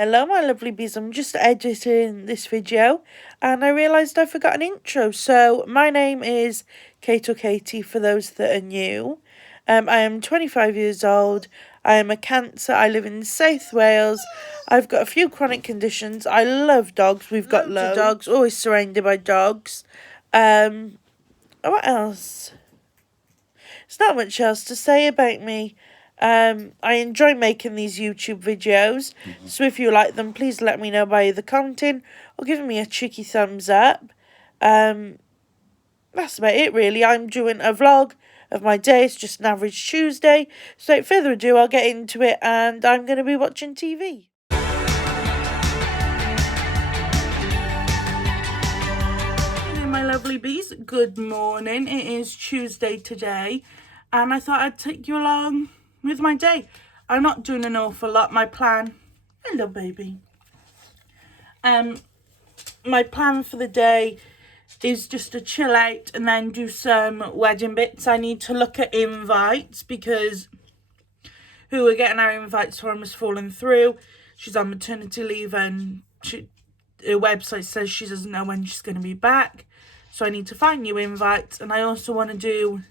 Hello my lovely bees, I'm just editing this video and I realised I forgot an intro. So my name is Kate or Katie for those that are new. I am 25 years old, I am a Cancer, I live in South Wales, I've got a few chronic conditions, I love dogs, we've got loads of dogs, always surrounded by dogs. What else? There's not much else to say about me. I enjoy making these YouTube videos, so if you like them, please let me know by either commenting or giving me a cheeky thumbs up. That's about it really. I'm doing a vlog of my day. It's just an average Tuesday. So without further ado, I'll get into it and I'm going to be watching TV. My lovely bees, good morning. It is Tuesday today and I thought I'd take you along with my day. I'm not doing an awful lot. My plan, hello baby, my plan for the day is just to chill out and then do some wedding bits. I need to look at invites because who we're getting our invites from has fallen through. She's on maternity leave and her website says she doesn't know when she's going to be back. So I need to find new invites, and I also want to do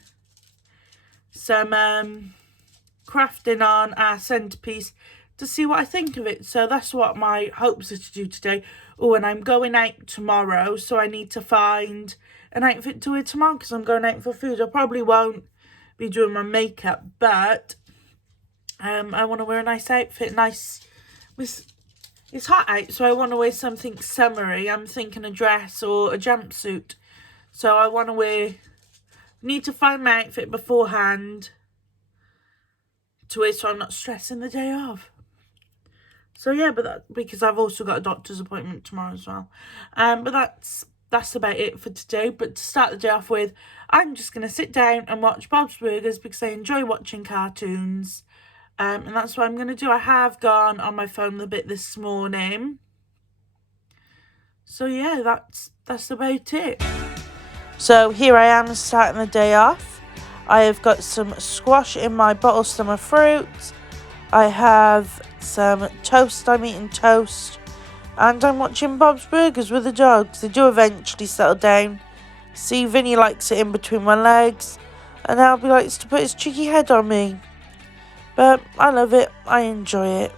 some crafting on our centrepiece to see what I think of it. So that's what my hopes are to do today. Oh, and I'm going out tomorrow, so I need to find an outfit to wear tomorrow because I'm going out for food. I probably won't be doing my makeup, but I want to wear a nice outfit. It's hot out, so I want to wear something summery. I'm thinking a dress or a jumpsuit. So I want to need to find my outfit beforehand to wear so I'm not stressing the day of. So yeah, because I've also got a doctor's appointment tomorrow as well. But that's about it for today. But to start the day off with, I'm just going to sit down and watch Bob's Burgers because I enjoy watching cartoons. And that's what I'm going to do. I have gone on my phone a bit this morning. So yeah, that's about it. So here I am starting the day off. I have got some squash in my bottle summer fruit. I have some toast, I'm eating toast. And I'm watching Bob's Burgers with the dogs. They do eventually settle down. See, Vinny likes it in between my legs. And Albie likes to put his cheeky head on me. But I love it, I enjoy it.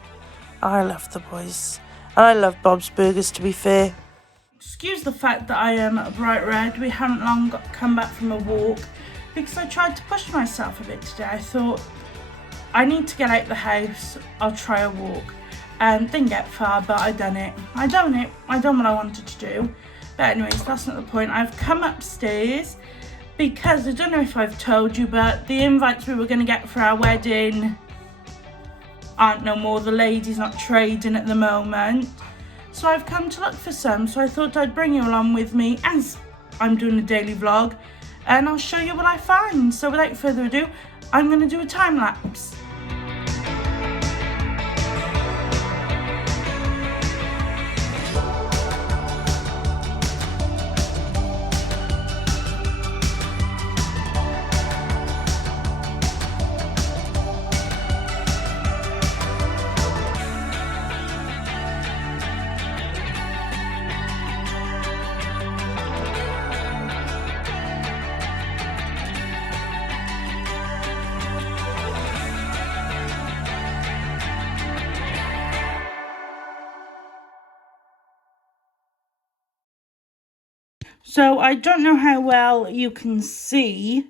I love the boys. And I love Bob's Burgers, to be fair. Excuse the fact that I am bright red. We haven't long come back from a walk because I tried to push myself a bit today. I thought I need to get out the house. I'll try a walk. Didn't get far, but I done it. I done what I wanted to do. But anyways, that's not the point. I've come upstairs because I don't know if I've told you, but the invites we were going to get for our wedding aren't no more. The lady's not trading at the moment. So I've come to look for some, so I thought I'd bring you along with me as I'm doing a daily vlog and I'll show you what I find. So without further ado, I'm going to do a time lapse. So I don't know how well you can see,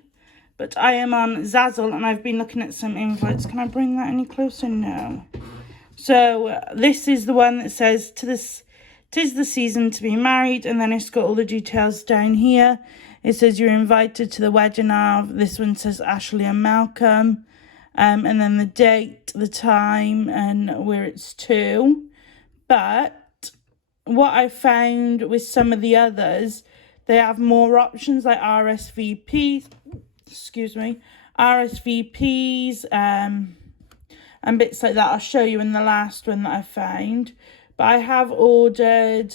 but I am on Zazzle and I've been looking at some invites. Can I bring that any closer? No. So this is the one that says, "'Tis the season to be married," and then it's got all the details down here. It says you're invited to the wedding of, this one says Ashley and Malcolm, and then the date, the time, and where it's to. But what I found with some of the others, they have more options like RSVPs, and bits like that. I'll show you in the last one that I found. But I have ordered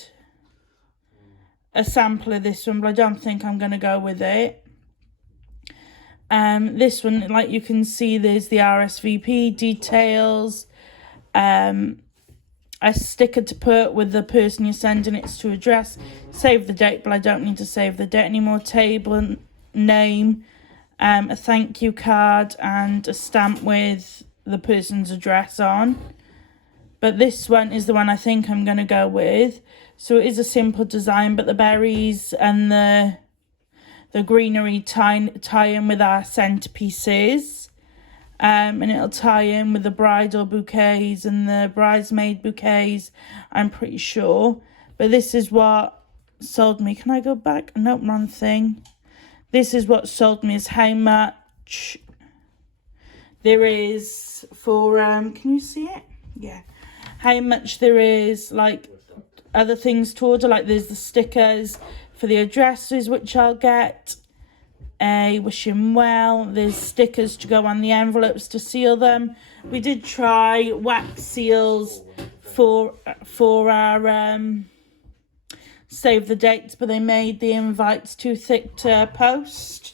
a sample of this one, but I don't think I'm going to go with it. This one, like you can see, there's the RSVP details. I a sticker to put with the person you're sending it to address. Save the date, but I don't need to save the date anymore. Table name, a thank you card, and a stamp with the person's address on. But this one is the one I think I'm going to go with. So it is a simple design, but the berries and the greenery tie in with our centerpieces. And it'll tie in with the bridal bouquets and the bridesmaid bouquets, I'm pretty sure. But this is what sold me. Can I go back? Nope, wrong thing. This is what sold me, is how much there is for, can you see it? Yeah. How much there is, like, other things to order. Like, there's the stickers for the addresses, which I'll get. Wish him well. There's stickers to go on the envelopes to seal them. We did try wax seals for our save the dates, but they made the invites too thick to post.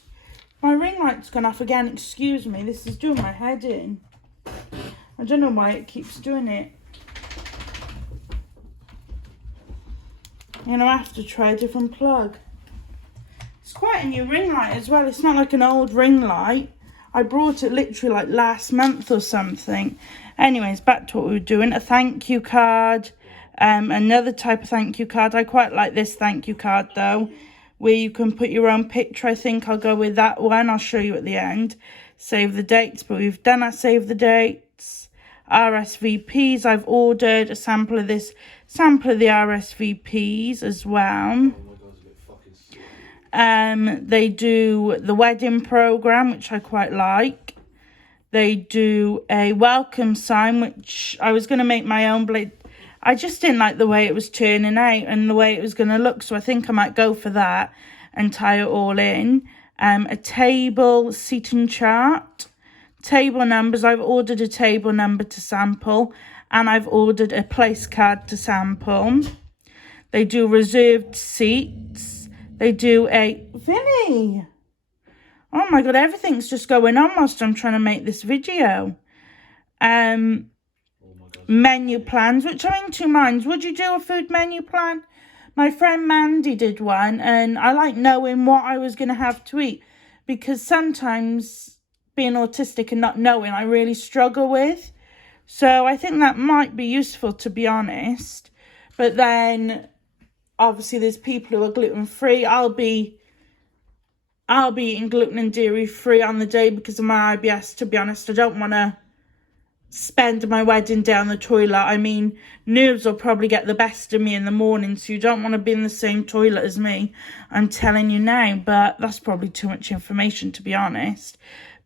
My ring light's gone off again. Excuse me, this is doing my head in. I don't know why it keeps doing it. I'm gonna have to try a different plug. It's quite a new ring light as well. It's not like an old ring light. I brought it literally like last month or something. Anyways, back to what we were doing. A thank you card. Another type of thank you card. I quite like this thank you card though, where you can put your own picture. I think I'll go with that one. I'll show you at the end. Save the dates, but we've done our save the dates. RSVPs, I've ordered a sample of this, sample of the RSVPs as well. They do the wedding program, which I quite like. They do a welcome sign, which I was going to make my own, but I just didn't like the way it was turning out and the way it was going to look. So I think I might go for that and tie it all in. A table seating chart. Table numbers. I've ordered a table number to sample. And I've ordered a place card to sample. They do reserved seats. They do a... Vinny! Oh my God, everything's just going on whilst I'm trying to make this video. Menu plans, which I'm in two minds. Would you do a food menu plan? My friend Mandy did one, and I like knowing what I was going to have to eat, because sometimes being autistic and not knowing, I really struggle with. So I think that might be useful, to be honest. But then obviously there's people who are gluten free. I'll be eating gluten and dairy free on the day because of my IBS, to be honest. I don't want to spend my wedding down the toilet. I mean, nerves will probably get the best of me in the morning, so you don't want to be in the same toilet as me. I'm telling you now, but that's probably too much information, to be honest.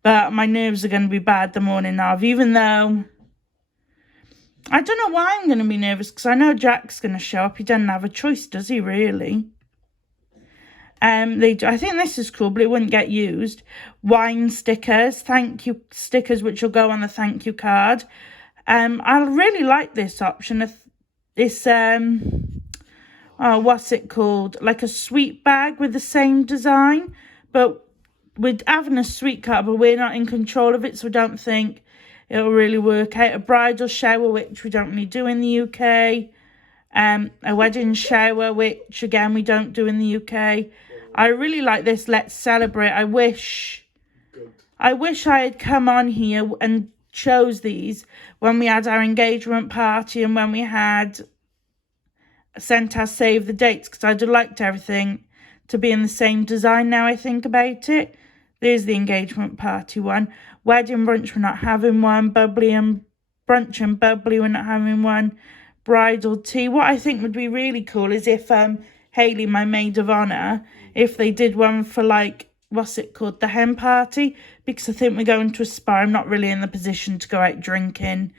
But my nerves are going to be bad the morning of, even though I don't know why I'm going to be nervous, because I know Jack's going to show up. He doesn't have a choice, does he, really? I think this is cool, but it wouldn't get used. Wine stickers, thank you stickers, which will go on the thank you card. I really like this option. This what's it called? Like a sweet bag with the same design, but we're having a sweet card, but we're not in control of it, so I don't think it'll really work out. A bridal shower, which we don't really do in the UK. A wedding shower, which again we don't do in the UK. I really like this. Let's celebrate. I wish I had come on here and chose these when we had our engagement party and when we had sent our save the dates, because I'd have liked everything to be in the same design. Now I think about it, there's the engagement party one. Wedding brunch, we're not having one. Bubbly and brunch and bubbly, we're not having one. Bridal tea. What I think would be really cool is if Hayley, my maid of honour, if they did one for, like, what's it called, the hen party, because I think we're going to a spa. I'm not really in the position to go out drinking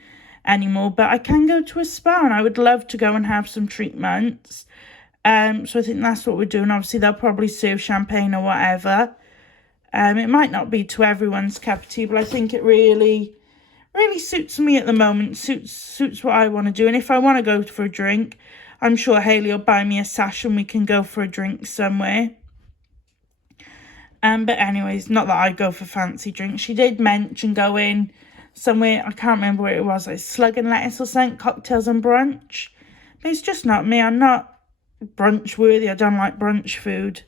anymore, but I can go to a spa and I would love to go and have some treatments. So I think that's what we're doing. Obviously they'll probably serve champagne or whatever. It might not be to everyone's cup of tea, but I think it really suits me at the moment. Suits what I want to do. And if I want to go for a drink, I'm sure Hayley will buy me a sash and we can go for a drink somewhere. But anyways, not that I go for fancy drinks. She did mention going somewhere, I can't remember where it was, like slug and lettuce or something, cocktails and brunch. But it's just not me. I'm not brunch worthy. I don't like brunch food.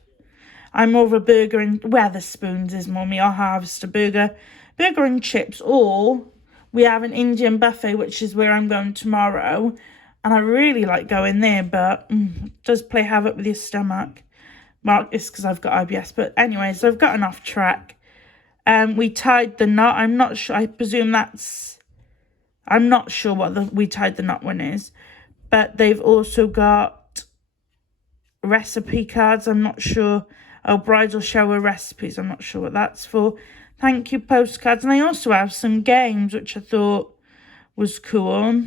I'm more of a burger and Weatherspoons is more me. I'll harvest a burger and chips, or we have an Indian buffet, which is where I'm going tomorrow, and I really like going there, but it does play havoc with your stomach. Well, it's because I've got IBS, but anyways, I've gotten off track. We tied the knot. I'm not sure. I presume I'm not sure what the we tied the knot one is, but they've also got recipe cards. I'm not sure. Oh, bridal shower recipes. I'm not sure what that's for. Thank you postcards. And they also have some games, which I thought was cool.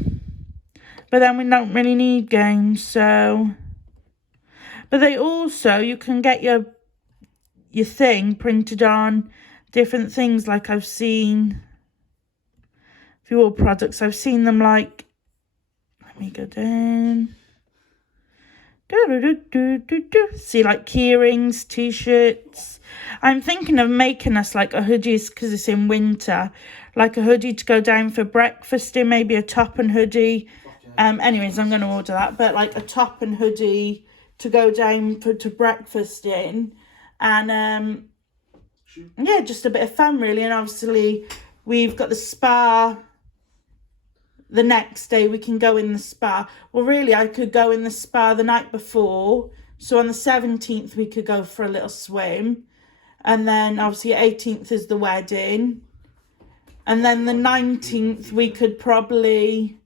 But then we don't really need games, so. But they also, you can get your thing printed on different things. Like I've seen fuel products. I've seen them like, let me go down. See, like key rings, t-shirts. I'm thinking of making us like a hoodies because it's in winter, like a hoodie to go down for breakfast in, maybe a top and hoodie. Anyways, I'm going to order that, but like a top and hoodie to go down to breakfast in, and yeah, just a bit of fun really. And obviously we've got the spa. The next day we can go in the spa. Well, really, I could go in the spa the night before. So on the 17th, we could go for a little swim. And then obviously 18th is the wedding. And then the 19th, we could probably,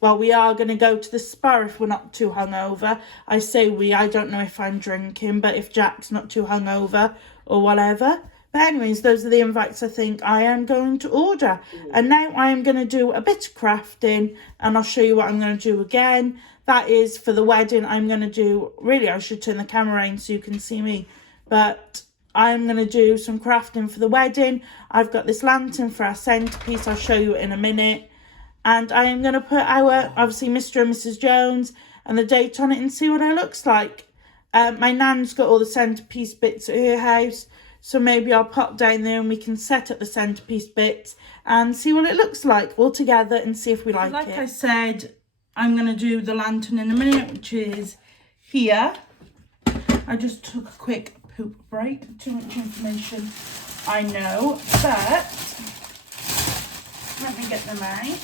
well, we are going to go to the spa if we're not too hungover. I say we, I don't know if I'm drinking, but if Jack's not too hungover or whatever. But anyways, those are the invites I think I am going to order. And now I am going to do a bit of crafting, and I'll show you what I'm going to do again. That is for the wedding. I'm going to do, really I should turn the camera around so you can see me. But I'm going to do some crafting for the wedding. I've got this lantern for our centrepiece. I'll show you in a minute. And I am going to put our, obviously, Mr. and Mrs. Jones and the date on it and see what it looks like. My nan's got all the centrepiece bits at her house. So maybe I'll pop down there and we can set up the centrepiece bits and see what it looks like all together and see if we like it. Like I said, I'm going to do the lantern in a minute, which is here. I just took a quick poop break. Too much information, I know. But let me get them out.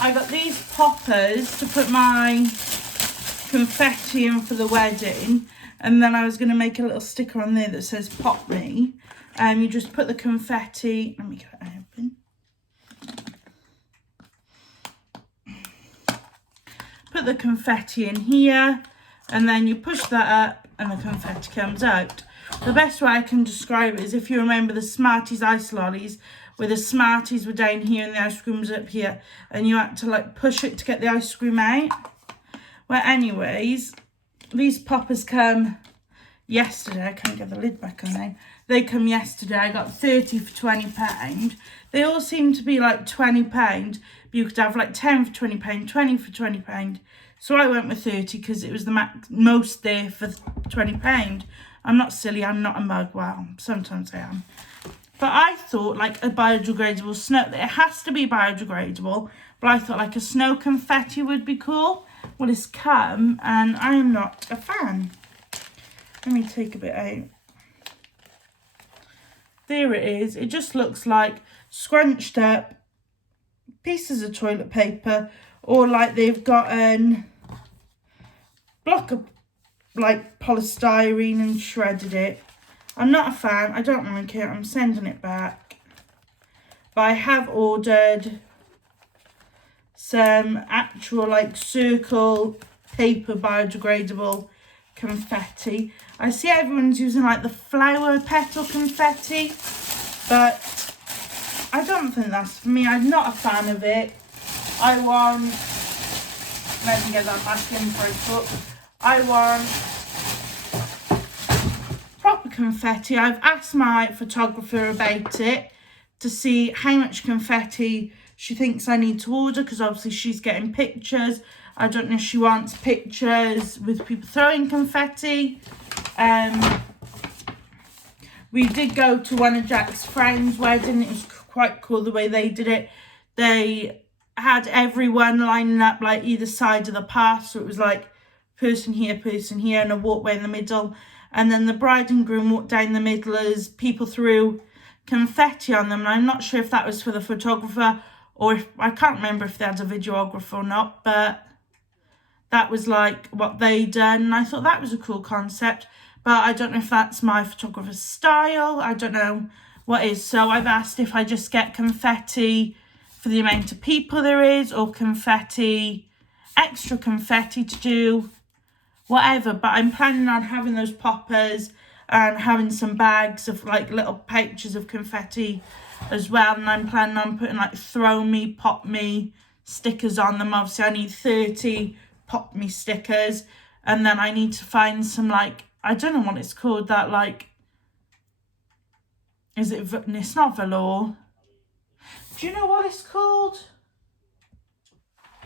I got these poppers to put my confetti in for the wedding. And then I was going to make a little sticker on there that says pop me. You just put the confetti, let me get it open. Put the confetti in here, and then you push that up and the confetti comes out. The best way I can describe it is if you remember the Smarties ice lollies, where the Smarties were down here and the ice cream was up here, and you had to like push it to get the ice cream out. Well, anyways, these poppers come yesterday. I can't get the lid back on now. They come yesterday. I got 30 for £20. They all seem to be like £20, but you could have like 10 for £20, 20 for £20. So I went with 30 because it was the most there for £20. I'm not silly. I'm not a mug. Well, sometimes I am. But I thought like a biodegradable snow. It has to be biodegradable. But I thought like a snow confetti would be cool. Well, it's come and I am not a fan. Let me take a bit out. There it is. It just looks like scrunched up pieces of toilet paper, or like they've got a block of like polystyrene and shredded it. I'm not a fan. I don't like it. I'm sending it back. But I have ordered some actual like circle paper biodegradable confetti. I see everyone's using like the flower petal confetti, but I don't think that's for me. I'm not a fan of it. I want, let me get that back in for a cup. I want proper confetti. I've asked my photographer about it to see how much confetti she thinks I need to order, because obviously she's getting pictures. I don't know if she wants pictures with people throwing confetti. We did go to one of Jack's friends' wedding. It was quite cool the way they did it. They had everyone lining up like either side of the path, so it was like person here, and a walkway in the middle. And then the bride and groom walked down the middle as people threw confetti on them. And I'm not sure if that was for the photographer or if, I can't remember if they had a videographer or not, but that was like what they done. And I thought that was a cool concept, but I don't know if that's my photographer's style. I don't know what is. So I've asked if I just get confetti for the amount of people there is, or confetti, extra confetti to do whatever. But I'm planning on having those poppers and having some bags of like little pouches of confetti as well. And I'm planning on putting like throw me, pop me stickers on them. Obviously I need 30 pop me stickers, and then I need to find some like, I don't know what it's called, that like, is it, it's not velour. Do you know what it's called?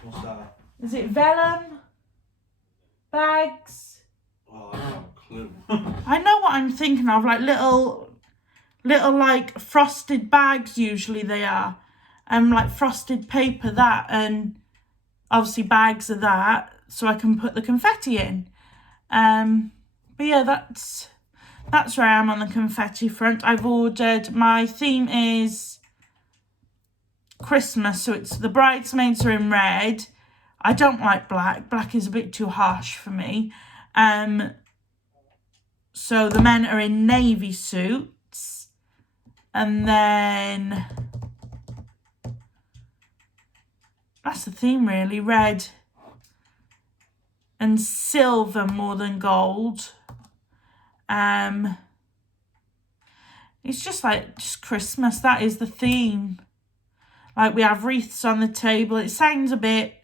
What's that? Is it vellum bags? Oh, I don't have a clue. I know what I'm thinking of, like little like frosted bags, usually they are. Like frosted paper, that, and obviously bags of that, so I can put the confetti in. But yeah, that's where I am on the confetti front. I've ordered, my theme is Christmas, so it's the bridesmaids are in red. I don't like black. Black is a bit too harsh for me. So the men are in navy suits, and then that's the theme really, red and silver more than gold. It's just like just Christmas, that is the theme. Like we have wreaths on the table. It sounds a bit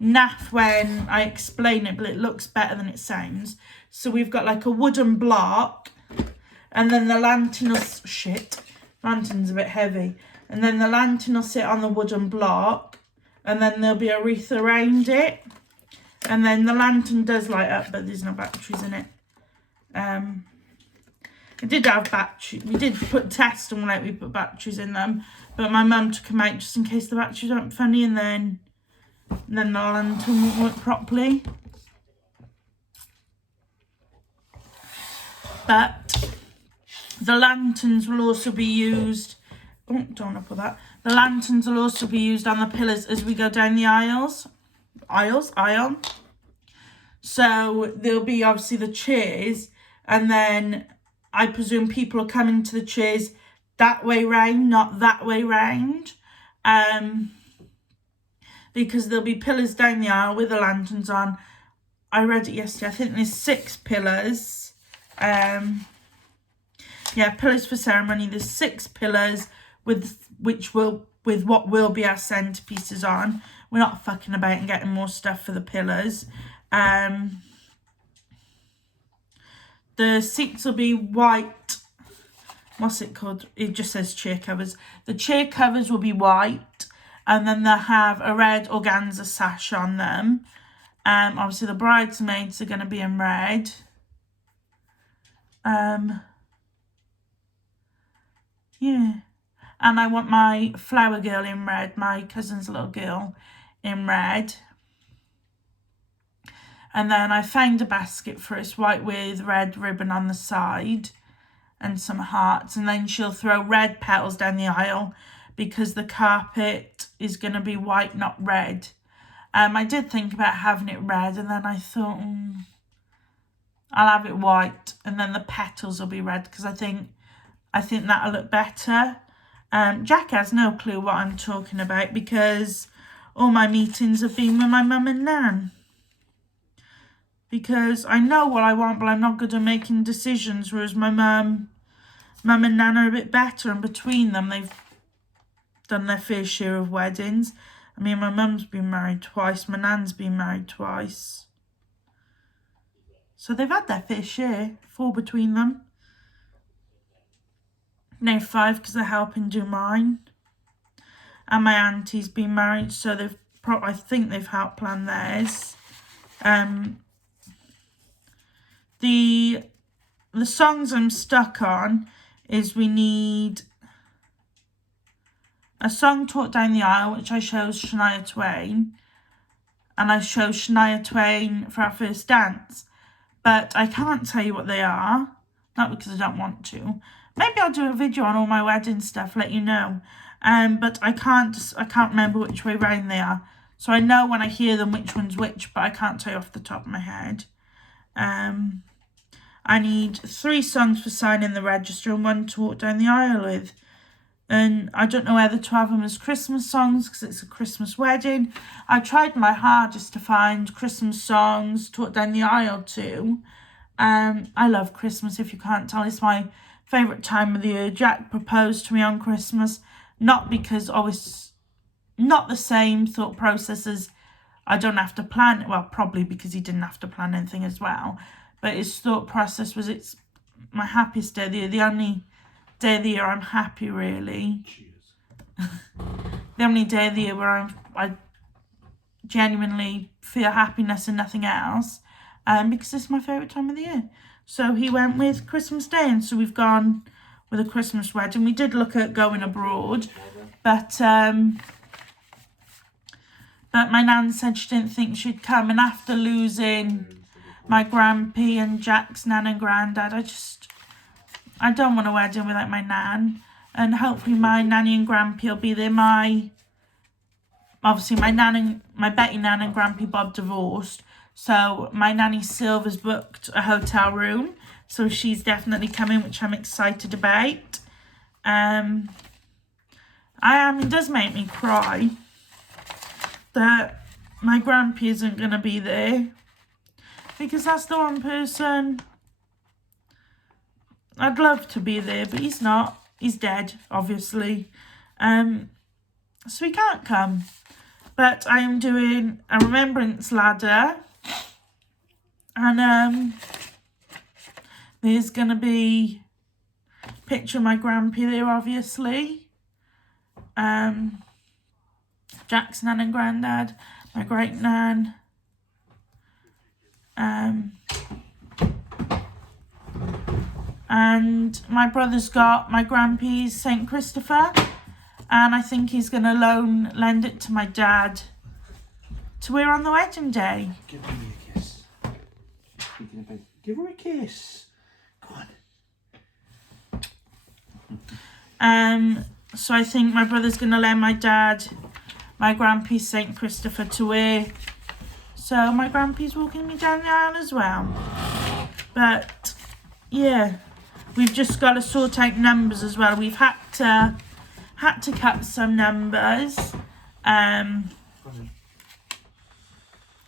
naff when I explain it, but it looks better than it sounds. So we've got like a wooden block, and then the lantern will, lantern's a bit heavy, and then the lantern will sit on the wooden block, and then there'll be a wreath around it, and then the lantern does light up, but there's no batteries in it. It did have batteries. We did put test them like we put batteries in them, but my mum took them out just in case the batteries weren't funny, and then the lantern won't work properly. But the lanterns will also be used, oh, don't want to put that. The lanterns will also be used on the pillars as we go down the aisle. So there'll be obviously the chairs, and then I presume people are coming to the chairs that way round, not that way round. Because there'll be pillars down the aisle with the lanterns on. I read it yesterday. I think there's 6 pillars. Yeah, pillars for ceremony. There's 6 pillars with what will be our centerpieces on. We're not fucking about and getting more stuff for the pillars. The seats will be white. What's it called? It just says chair covers. The chair covers will be white, and then they'll have a red organza sash on them. Obviously the bridesmaids are going to be in red. Yeah, and I want my flower girl in red, my cousin's little girl in red. And then I found a basket for us, white with red ribbon on the side and some hearts, and then she'll throw red petals down the aisle because the carpet is going to be white, not red. I did think about having it red, and then I thought I'll have it white, and then the petals will be red because I think that'll look better. Jack has no clue what I'm talking about because all my meetings have been with my mum and Nan. Because I know what I want, but I'm not good at making decisions, whereas my mum and Nan are a bit better, and between them they've done their fair share of weddings. I mean, my mum's been married twice, my Nan's been married twice. So they've had their fair share, 4 between them. No, 5 because they're helping do mine. And my auntie's been married, so I think they've helped plan theirs. The songs I'm stuck on is we need a song taught down the aisle, which I chose Shania Twain. And I chose Shania Twain for our first dance. But I can't tell you what they are. Not because I don't want to. Maybe I'll do a video on all my wedding stuff, let you know. But I can't remember which way round they are. So I know when I hear them which one's which, but I can't tell you off the top of my head. I need 3 songs for signing the register and 1 to walk down the aisle with. And I don't know whether to have them as Christmas songs because it's a Christmas wedding. I tried my hardest to find Christmas songs to walk down the aisle to. I love Christmas, if you can't tell. It's my favourite time of the year. Jack proposed to me on Christmas, not because it's not the same thought process as I don't have to plan. Well, probably because he didn't have to plan anything as well. But his thought process was it's my happiest day of the year. The only day of the year I'm happy, really. The only day of the year where I genuinely feel happiness and nothing else. Because it's my favourite time of the year. So he went with Christmas Day, and so we've gone with a Christmas wedding. We did look at going abroad, but my nan said she didn't think she'd come, and after losing my grampy and Jack's nan and granddad, I don't want a wedding without my nan, and hopefully my nanny and grampy will be there. Obviously my Betty nan and Grampy Bob divorced. So my nanny Silver's booked a hotel room. So she's definitely coming, which I'm excited about. It does make me cry that my Grampy isn't going to be there. Because that's the one person I'd love to be there, but he's not. He's dead, obviously. So he can't come. But I am doing a remembrance ladder. And there's going to be a picture of my Grampy there, obviously. Jack's nan and granddad, my great nan. And my brother's got my Grampy's St. Christopher. And I think he's going to lend it to my dad to wear on the wedding day. Give me a kiss. Give her a kiss. Go on. So I think my brother's going to lend my dad my Grampy's St. Christopher to wear. So my Grampy's walking me down the aisle as well. But yeah, we've just got to sort out numbers as well. We've had to cut some numbers,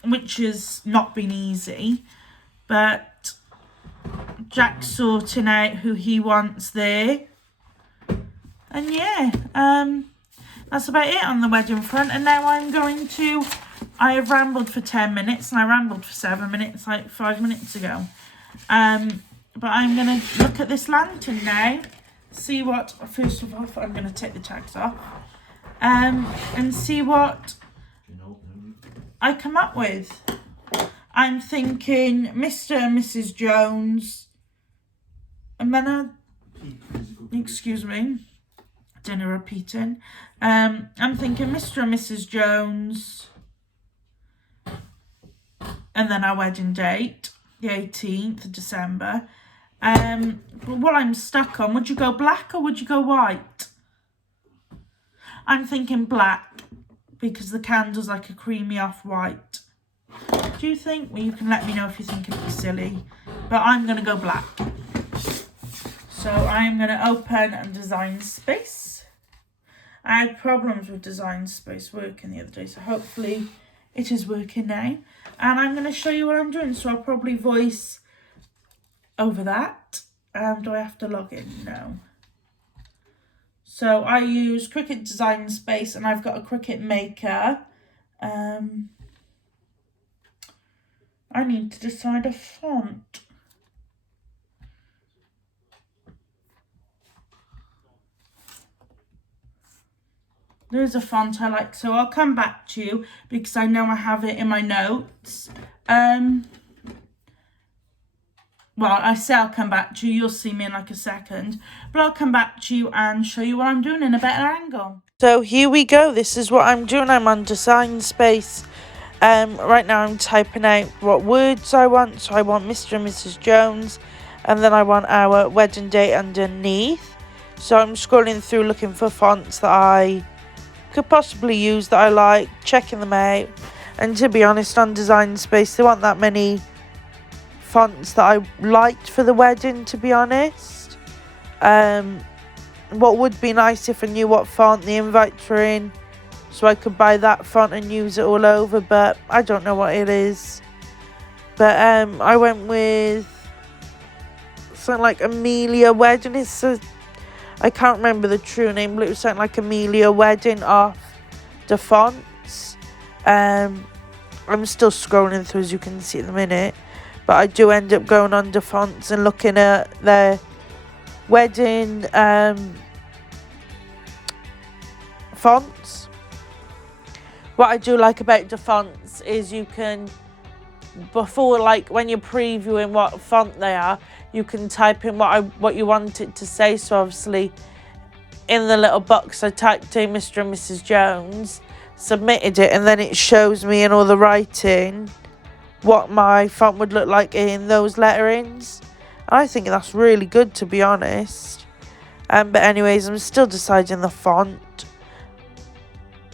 which has not been easy, but Jack's sorting out who he wants there. And yeah, that's about it on the wedding front. And now I have rambled for 10 minutes and I rambled for 7 minutes, like 5 minutes ago. But I'm going to look at this lantern now. See what, first of all, I'm going to take the tags off. And see what I come up with. I'm thinking Mr. and Mrs. Jones. And then excuse me, dinner repeating. I'm thinking Mr. and Mrs. Jones. And then our wedding date, the 18th of December. But what I'm stuck on, would you go black or would you go white? I'm thinking black because the candle's like a creamy off-white. Do you think? Well, you can let me know if you think it'd be silly. But I'm going to go black. So I'm going to open and Design Space. I had problems with Design Space working the other day, so hopefully it is working now. And I'm going to show you what I'm doing. So I'll probably voice over that. Do I have to log in? No. So I use Cricut Design Space and I've got a Cricut Maker. I need to decide a font. There's a font I like, so I'll come back to you because I know I have it in my notes. well, I say I'll come back to you, you'll see me in like a second, but I'll come back to you and show you what I'm doing in a better angle. So here we go, this is what I'm doing. I'm on Design Space. Right now I'm typing out what words I want. So I want Mr. and Mrs. Jones, and then I want our wedding date underneath. So I'm scrolling through looking for fonts that I could possibly use, that I like, checking them out. And to be honest, on Design Space there weren't that many fonts that I liked for the wedding, to be honest. What would be nice if I knew what font the invites were in, so I could buy that font and use it all over, but I don't know what it is. But I went with something like Amelia Wedding. I can't remember the true name, but it was something like Amelia Wedding off the fonts. I'm still scrolling through, as you can see at the minute, but I do end up going on the fonts and looking at their wedding fonts. What I do like about the fonts is you can, before, like when you're previewing what font they are, you can type in what you want it to say. So obviously in the little box I typed in Mr. and Mrs. Jones, submitted it, and then it shows me in all the writing what my font would look like in those letterings. I think that's really good, to be honest. But anyways, I'm still deciding the font,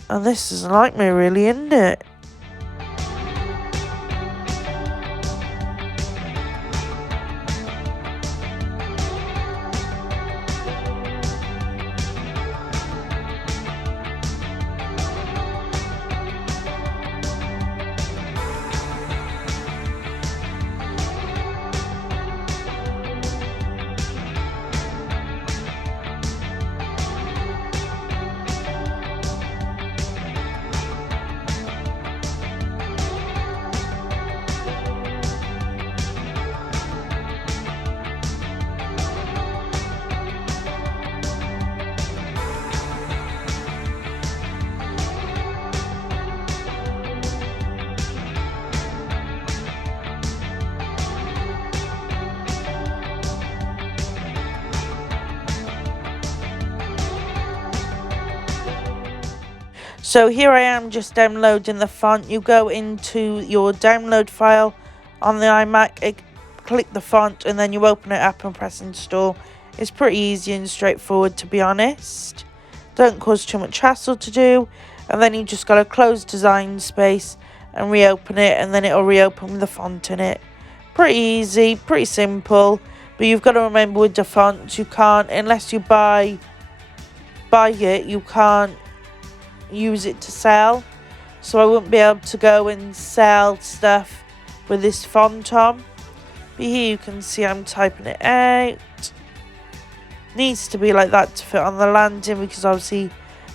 and this is like me, really, isn't it? So here I am just downloading the font. You go into your download file on the iMac, click the font, and then you open it up and press install. It's pretty easy and straightforward, to be honest. Don't cause too much hassle to do. And then you just got to close Design Space and reopen it, and then it'll reopen with the font in it. Pretty easy, pretty simple. But you've got to remember with the fonts, you can't, unless you buy it, you can't use it to sell. So I wouldn't be able to go and sell stuff with this font on. But here you can see I'm typing it out. Needs to be like that to fit on the lantern, because obviously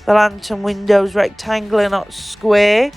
the lantern window is rectangular, not square.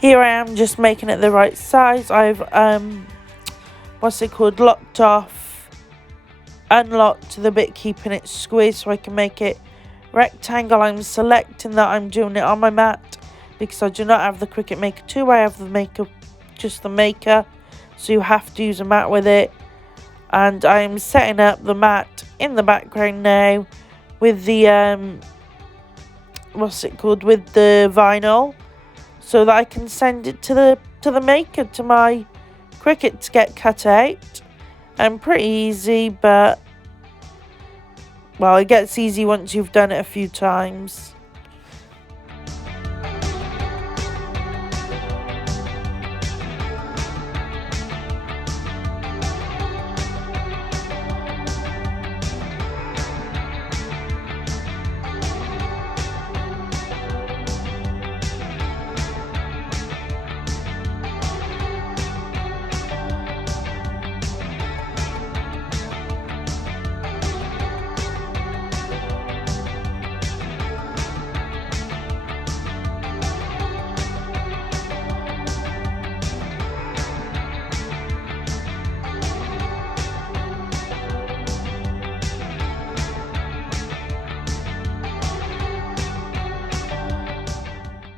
Here I am just making it the right size. I've unlocked the bit keeping it squeezed so I can make it rectangle. I'm selecting that I'm doing it on my mat because I do not have the Cricut Maker 2. I have just the Maker, so you have to use a mat with it. And I'm setting up the mat in the background now with the with the vinyl, so that I can send it to the maker, to my cricket, to get cut out. And pretty easy, but well, it gets easy once you've done it a few times.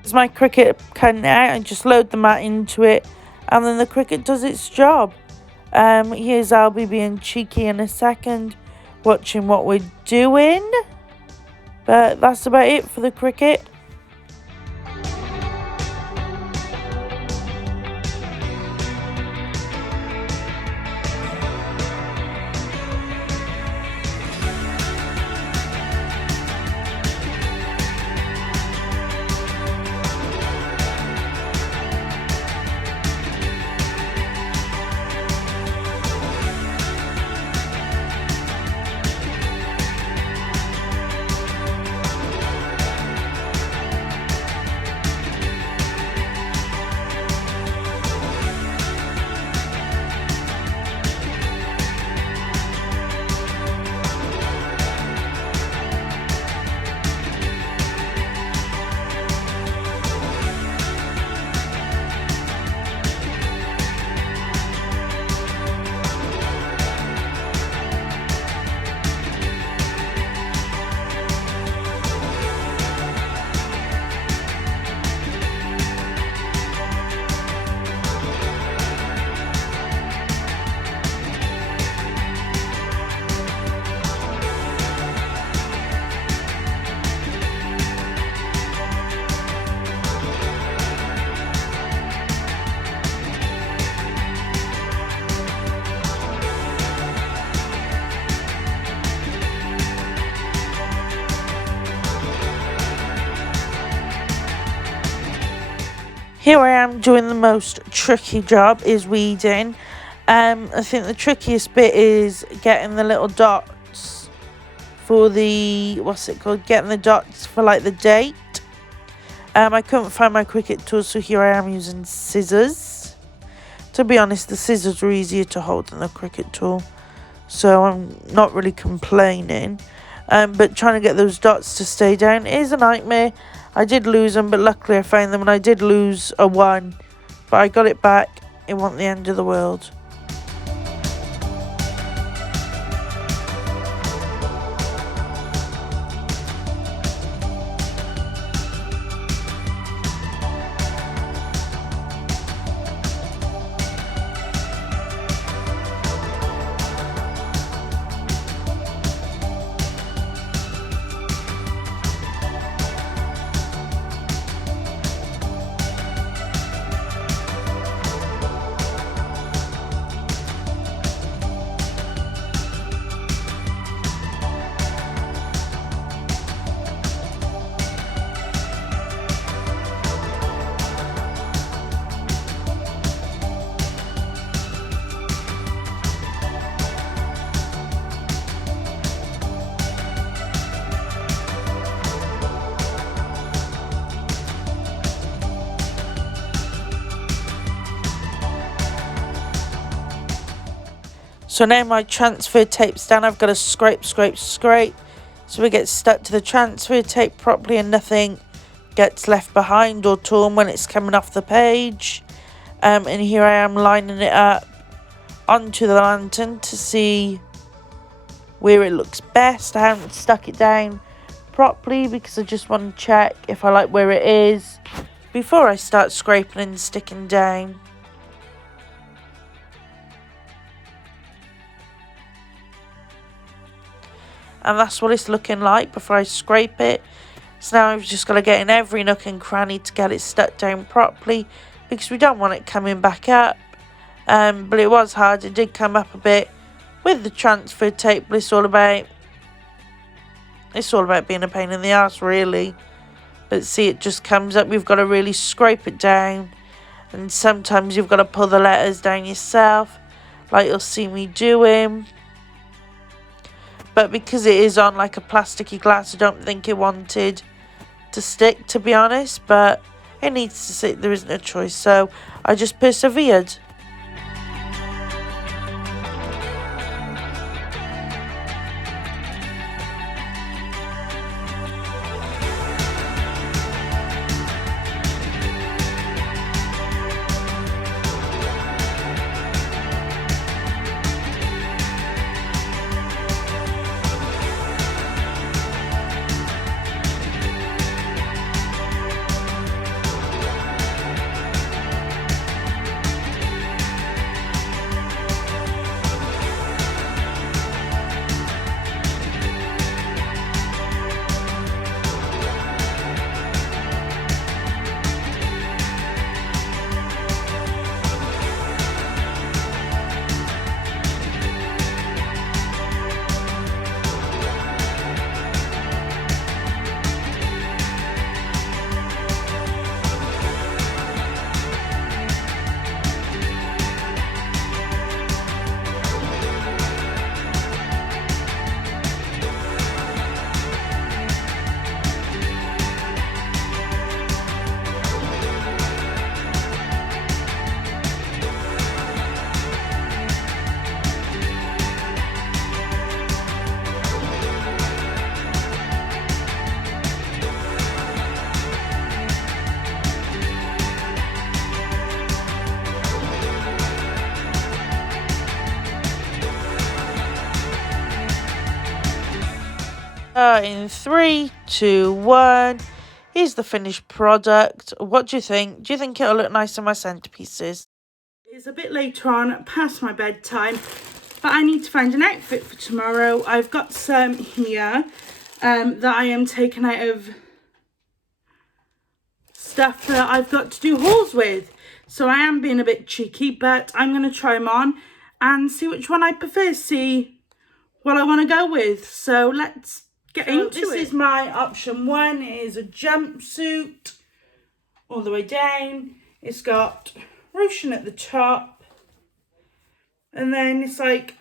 As my cricket cut out, I just load the mat into it, and then the cricket does its job. Here's Albie being cheeky in a second, watching what we're doing. But that's about it for the cricket. Here I am doing the most tricky job, is weeding. I think the trickiest bit is getting the little dots for the, getting the dots for like the date. I couldn't find my cricket tool, so here I am using scissors. To be honest, the scissors are easier to hold than the cricket tool, so I'm not really complaining. But trying to get those dots to stay down is a nightmare. I did lose them, but luckily I found them, and I did lose a 1, but I got it back. It wasn't the end of the world. So now my transfer tape's done. I've got to scrape, so we get stuck to the transfer tape properly and nothing gets left behind or torn when it's coming off the page. And here I am lining it up onto the lantern to see where it looks best. I haven't stuck it down properly because I just want to check if I like where it is before I start scraping and sticking down. And that's what it's looking like before I scrape it. So now I've just got to get in every nook and cranny to get it stuck down properly, because we don't want it coming back up. But it was hard. It did come up a bit with the transfer tape, but it's all about being a pain in the ass, really. But see, it just comes up. We've got to really scrape it down, and sometimes you've got to pull the letters down yourself, like you'll see me doing. But because it is on like a plasticky glass, I don't think it wanted to stick, to be honest, but it needs to stick. There isn't a choice, so I just persevered. In 3, 2, 1, here's the finished product. What do you think? Do you think it'll look nice on my centerpieces? It's a bit later on, past my bedtime, but I need to find an outfit for tomorrow. I've got some here that I am taking out of stuff that I've got to do hauls with. So I am being a bit cheeky, but I'm going to try them on and see which one I prefer, see what I want to go with. So let's get into it. This is my option 1. It is a jumpsuit all the way down. It's got ruching at the top, and then it's like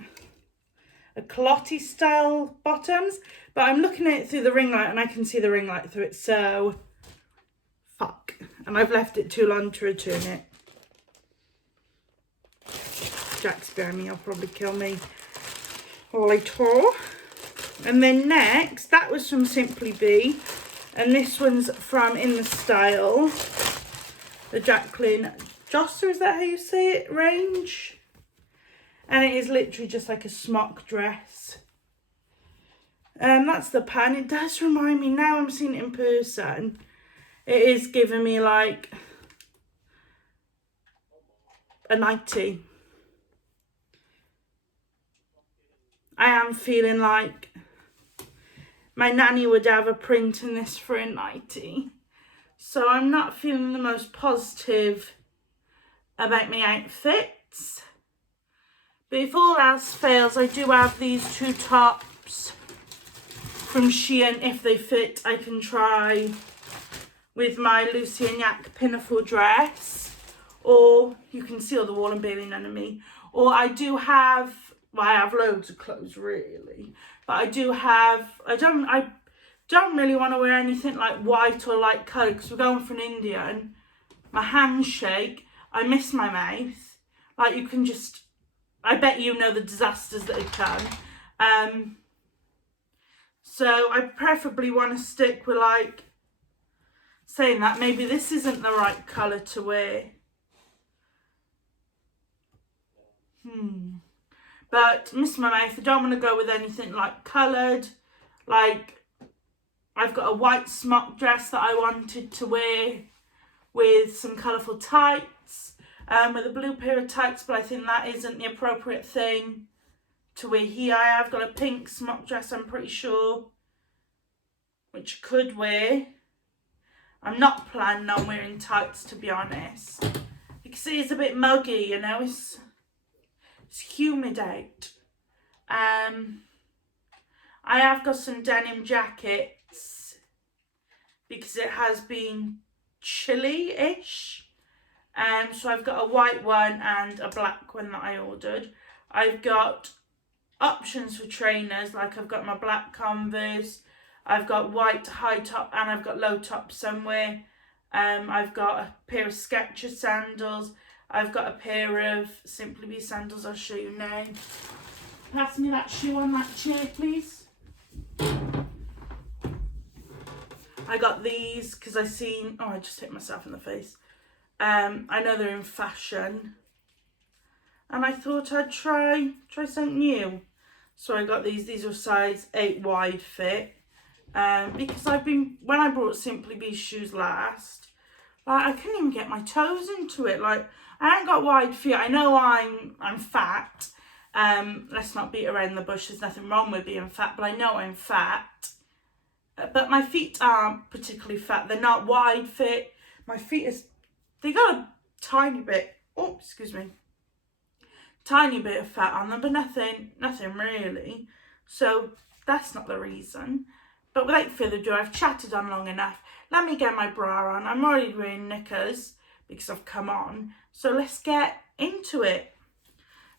a culotte style bottoms, but I'm looking at it through the ring light and I can see the ring light through it, so fuck. And I've left it too long to return it. Jack's behind me, he'll probably kill me later. And then next, that was from Simply Be, and this one's from In The Style, the Jacqueline Josser, is that how you say it, range? And it is literally just like a smock dress. That's the pan. It does remind me, now I'm seeing it in person, it is giving me like a nightie. I am feeling like my nanny would have a print in this for a nightie. So I'm not feeling the most positive about my outfits. But if all else fails, I do have these 2 tops from Shein. If they fit, I can try with my Lucy and Yak pinafore dress. Or you can see all the wall and barely none of me. Or I do have, well, I have loads of clothes really. But I do have, I don't really want to wear anything like white or light colour, because we're going for an Indian. My hands shake, I miss my mouth. Like, you can just, I bet you know the disasters that have come. So I preferably want to stick with, like, saying that maybe this isn't the right colour to wear. But miss my mouth, I don't want to go with anything like coloured. Like, I've got a white smock dress that I wanted to wear with some colourful tights, with a blue pair of tights, but I think that isn't the appropriate thing to wear here. I have got a pink smock dress, I'm pretty sure, which I could wear. I'm not planning on wearing tights, to be honest. You can see it's a bit muggy, you know, it's humid out. I have got some denim jackets because it has been chilly-ish. So I've got a white one and a black one that I ordered. I've got options for trainers, like I've got my black Converse, I've got white high top, and I've got low top somewhere. I've got a pair of Skechers sandals. I've got a pair of Simply Be sandals. I'll show you now. Pass me that shoe on that chair, please. I got these because I seen, oh, I just hit myself in the face. I know they're in fashion, and I thought I'd try something new. So I got these are size 8 wide fit. Because when I brought Simply Be shoes last, like, I couldn't even get my toes into it. Like, I ain't got wide feet. I know I'm fat. Let's not beat around the bush. There's nothing wrong with being fat, but I know I'm fat. But my feet aren't particularly fat. They're not wide fit. My feet they got a tiny bit. Oh, excuse me. Tiny bit of fat on them, but nothing really. So that's not the reason. But without further ado, I've chatted on long enough. Let me get my bra on. I'm already wearing knickers because I've come on. So let's get into it.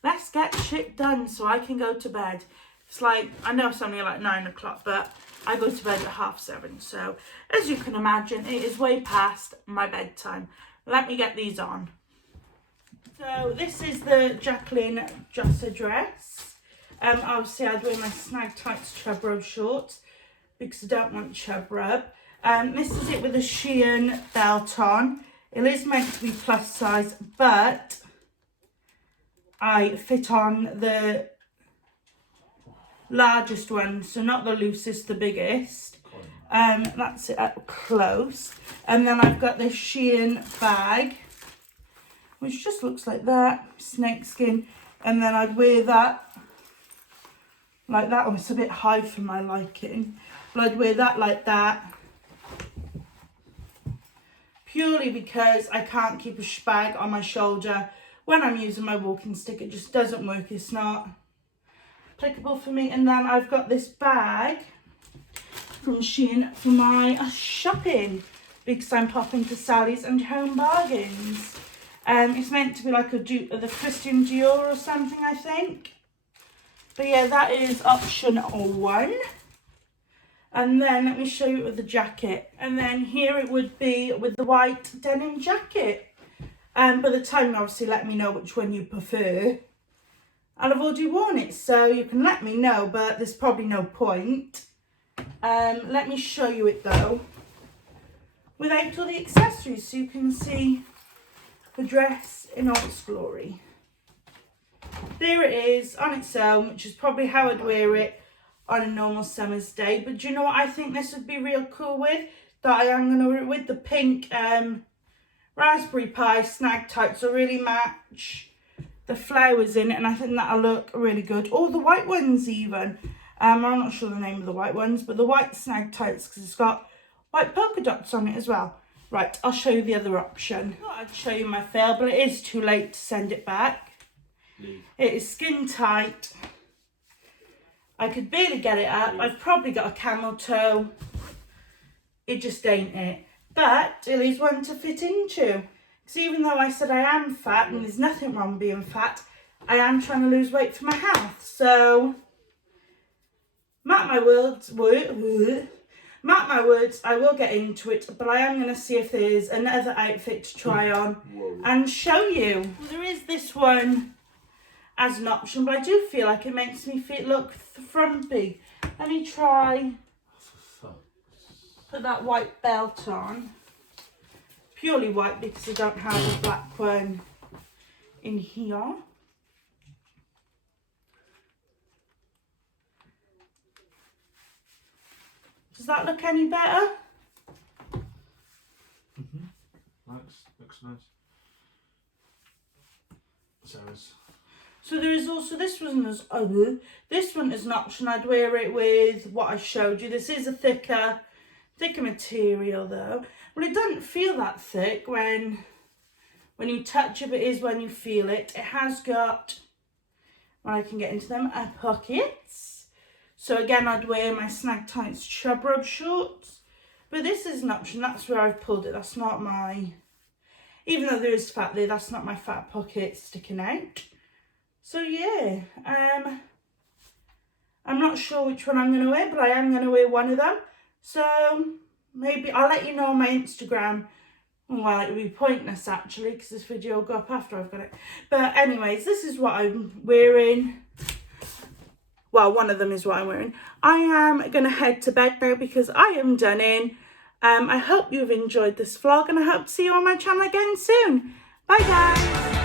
Let's get shit done so I can go to bed. It's like, I know it's only like 9 o'clock, but I go to bed at 7:30. So as you can imagine, it is way past my bedtime. Let me get these on. So this is the Jacqueline Josser dress. Obviously I'd wear my snag tights chub rub shorts because I don't want chub rub. This is it with a Shein belt on. It is meant to be plus size, but I fit on the largest one, so not the loosest, the biggest. That's it up close. And then I've got this Shein bag, which just looks like that, snakeskin. And then I'd wear that like that. Oh, it's a bit high for my liking, but I'd wear that like that, purely because I can't keep a shbag on my shoulder when I'm using my walking stick. It just doesn't work. It's not applicable for me. And then I've got this bag from Shein for my shopping because I'm popping to Sally's and Home Bargains. It's meant to be like a dupe of the Christian Dior or something, I think. But yeah, that is option 1. And then let me show you it with the jacket. And then here it would be with the white denim jacket. By the time, obviously, let me know which one you prefer. I'll have already worn it, so you can let me know, but there's probably no point. Let me show you it though, without all the accessories, so you can see the dress in all its glory. There it is on its own, which is probably how I'd wear it on a normal summer's day. But do you know what I think this would be real cool with? That I am going to wear it with the pink raspberry pie snag tights will really match the flowers in it, and I think that'll look really good. Or the white ones even. I'm not sure the name of the white ones, but the white snag tights, because it's got white polka dots on it as well. Right, I'll show you the other option. I thought I'd show you my fail, but it is too late to send it back. It is skin tight. I could barely get it up. I've probably got a camel toe. It just ain't it. But it is one to fit into. Because even though I said I am fat, and there's nothing wrong with being fat, I am trying to lose weight for my health. So, mark my words, I will get into it, but I am going to see if there's another outfit to try on and show you. There is this one as an option, but I do feel like it makes me look frumpy. Let me try put that white belt on. Purely white because I don't have a black one in here. Does that look any better? Looks nice. So there is also this one this one is an option. I'd wear it with what I showed you. This is a thicker thicker material though. Well, it doesn't feel that thick when you touch it, but it is when you feel it. It has got, when I can get into them, pockets. So again, I'd wear my Snag Tights Chub Rub shorts. But this is an option. That's where I've pulled it. That's not my, even though there is fat there, that's not my fat pocket sticking out. So yeah, I'm not sure which one I'm going to wear, but I am going to wear one of them. So maybe I'll let you know on my Instagram. Well, it would be pointless actually, because this video will go up after I've got it. But anyways, this is what I'm wearing. Well, one of them is what I'm wearing. I am going to head to bed now because I am done in. I hope you've enjoyed this vlog, and I hope to see you on my channel again soon. Bye guys.